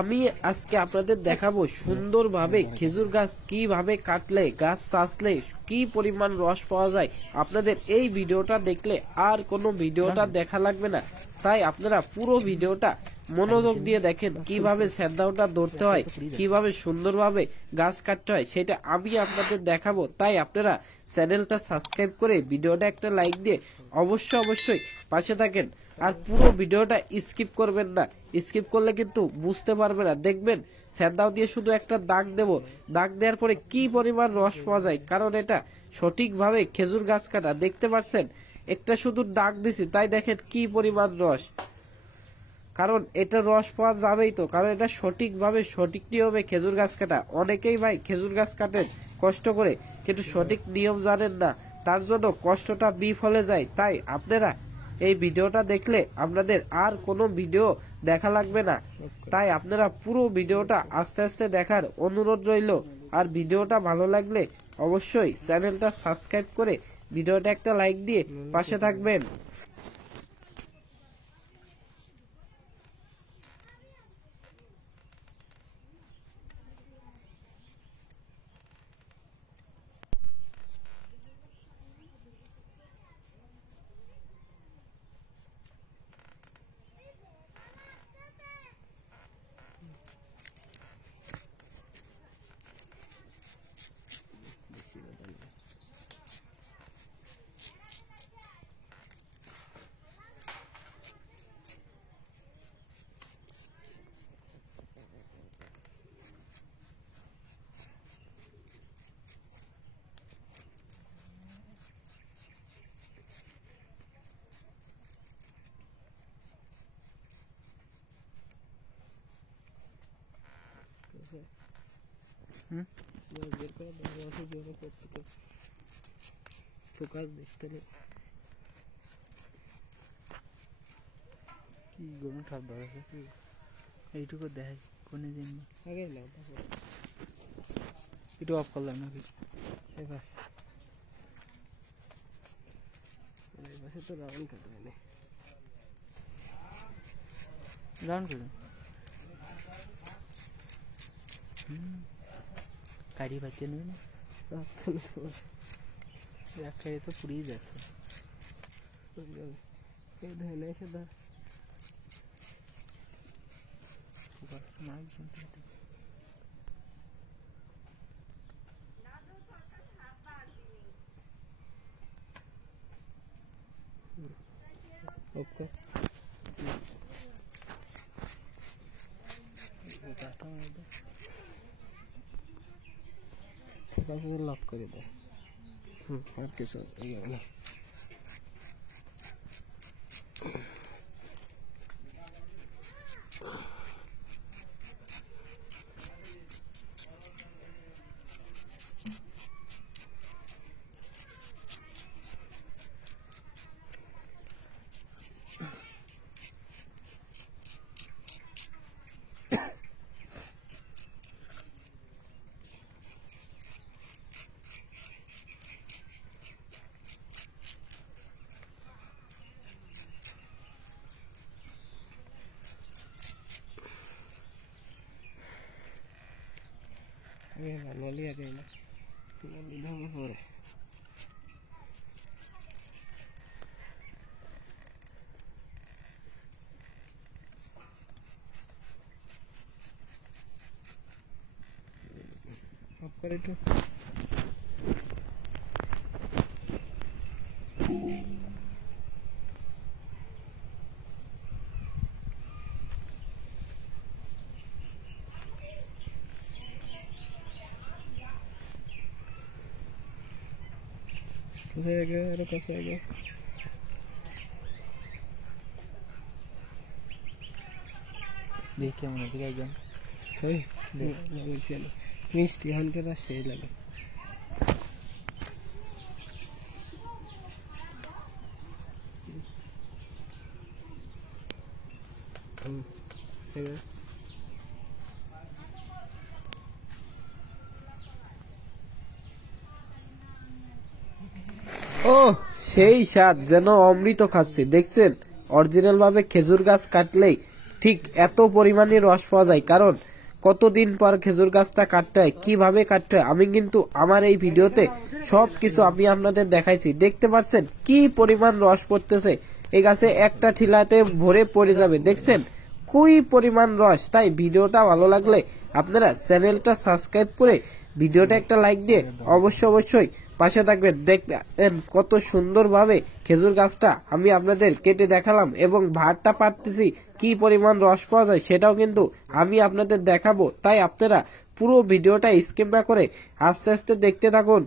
আমি আজকে আপনাদের দেখাবো সুন্দরভাবে খেজুর গাছ কিভাবে কাটলে গাছ চাষলে কি পরিমাণ রস পাওয়া যায়। আপনাদের এই ভিডিওটা দেখলে আর কোনো ভিডিওটা দেখা লাগবে না, তাই আপনারা পুরো ভিডিওটা মনোযোগ দিয়ে দেখেন কিভাবে সেদ্দাওটা ধরতে হয়, কিভাবে সুন্দরভাবে গাছ কাটতে হয় সেটা আমি আপনাদের দেখাবো। তাই আপনারা চ্যানেলটা সাবস্ক্রাইব করে ভিডিওটা একটা লাইক দিয়ে অবশ্যই পাশে থাকেন, আর পুরো ভিডিওটা স্কিপ করবেন না। স্কিপ করলে কিন্তু বুঝতে পারবে না। দেখবেন সেদ্দাও দিয়ে শুধু একটা দাগ দেব, দাগ দেওয়ার পরে কি পরিমাণ রস পাওয়া যায়, কারণ এটা সঠিকভাবে খেজুর গাছ কাটা। দেখতে পাচ্ছেন একটা শুধু দাগ দিছি, তাই দেখেন কি পরিমাণ রস, কারণ এটা রস পাওয়া যাবেই তো, কারণ এটা সঠিকভাবে সঠিক নিয়মে খেজুর গাছ কাটা। অনেকেই ভাই খেজুর গাছ কাটেন কষ্ট করে, কিন্তু সঠিক নিয়ম জানেন না, তার জন্য কষ্টটা বিফলে যায়। তাই আপনারা এই ভিডিওটা দেখলে আপনাদের আর কোনো ভিডিও দেখা লাগবে না। তাই আপনারা পুরো ভিডিওটা আস্তে আস্তে দেখার অনুরোধ রইল। আর ভিডিওটা ভালো লাগলে অবশ্যই চ্যানেলটা সাবস্ক্রাইব করে ভিডিওটা একটা লাইক দিয়ে পাশে থাকবেন। এইটুকু দেখাই কোনে দিন একটু অফ করলাম নাকি তো রাউন্ড কাটবে না, রাউন্ড করুন কারি বাচ্চা নেবে না, একটা তো পুড়িয়ে যাচ্ছে। লক করে দেয় আর কিছু না। Loli ada ini, loli dah mahal. Apa itu? Ada kasih aja. देखिए मैंने दिखाई जान कोई चलो मिस्टी हन के पास से लगे ও সেই স্বাদ, যেন অমৃত খাচ্ছি। দেখছেন অরিজিনাল ভাবে খেজুর গাছ কাটলেই ঠিক এত পরিমাণে রস পাওয়া যায়। কারণ কতদিন পর খেজুর গাছটা কাটতে হয়, কিভাবে কাটতে হয়, আমি কিন্তু আমার এই ভিডিওতে সবকিছু আমি আপনাদের দেখাইছি। দেখতে পাচ্ছেন কি পরিমাণ রস পড়তেছে, এই গাছে একটা ঠিলাতে ভরে পড়ে যাবে। দেখছেন কি পরিমাণ রস। তাই ভিডিওটা ভালো লাগলে আপনারা চ্যানেলটা সাবস্ক্রাইব করে ভিডিওটা একটা লাইক দিয়ে অবশ্যই পাশে থাকবেন। দেখবেন কত সুন্দরভাবে খেজুর গাছটা আমি আপনাদের কেটে দেখালাম এবং ভাতটা পারতেছি, কি পরিমাণ রস পাওয়া যায় সেটাও কিন্তু আমি আপনাদের দেখাবো। তাই আপনারা পুরো ভিডিওটা স্কিপ না করে আস্তে আস্তে দেখতে থাকুন।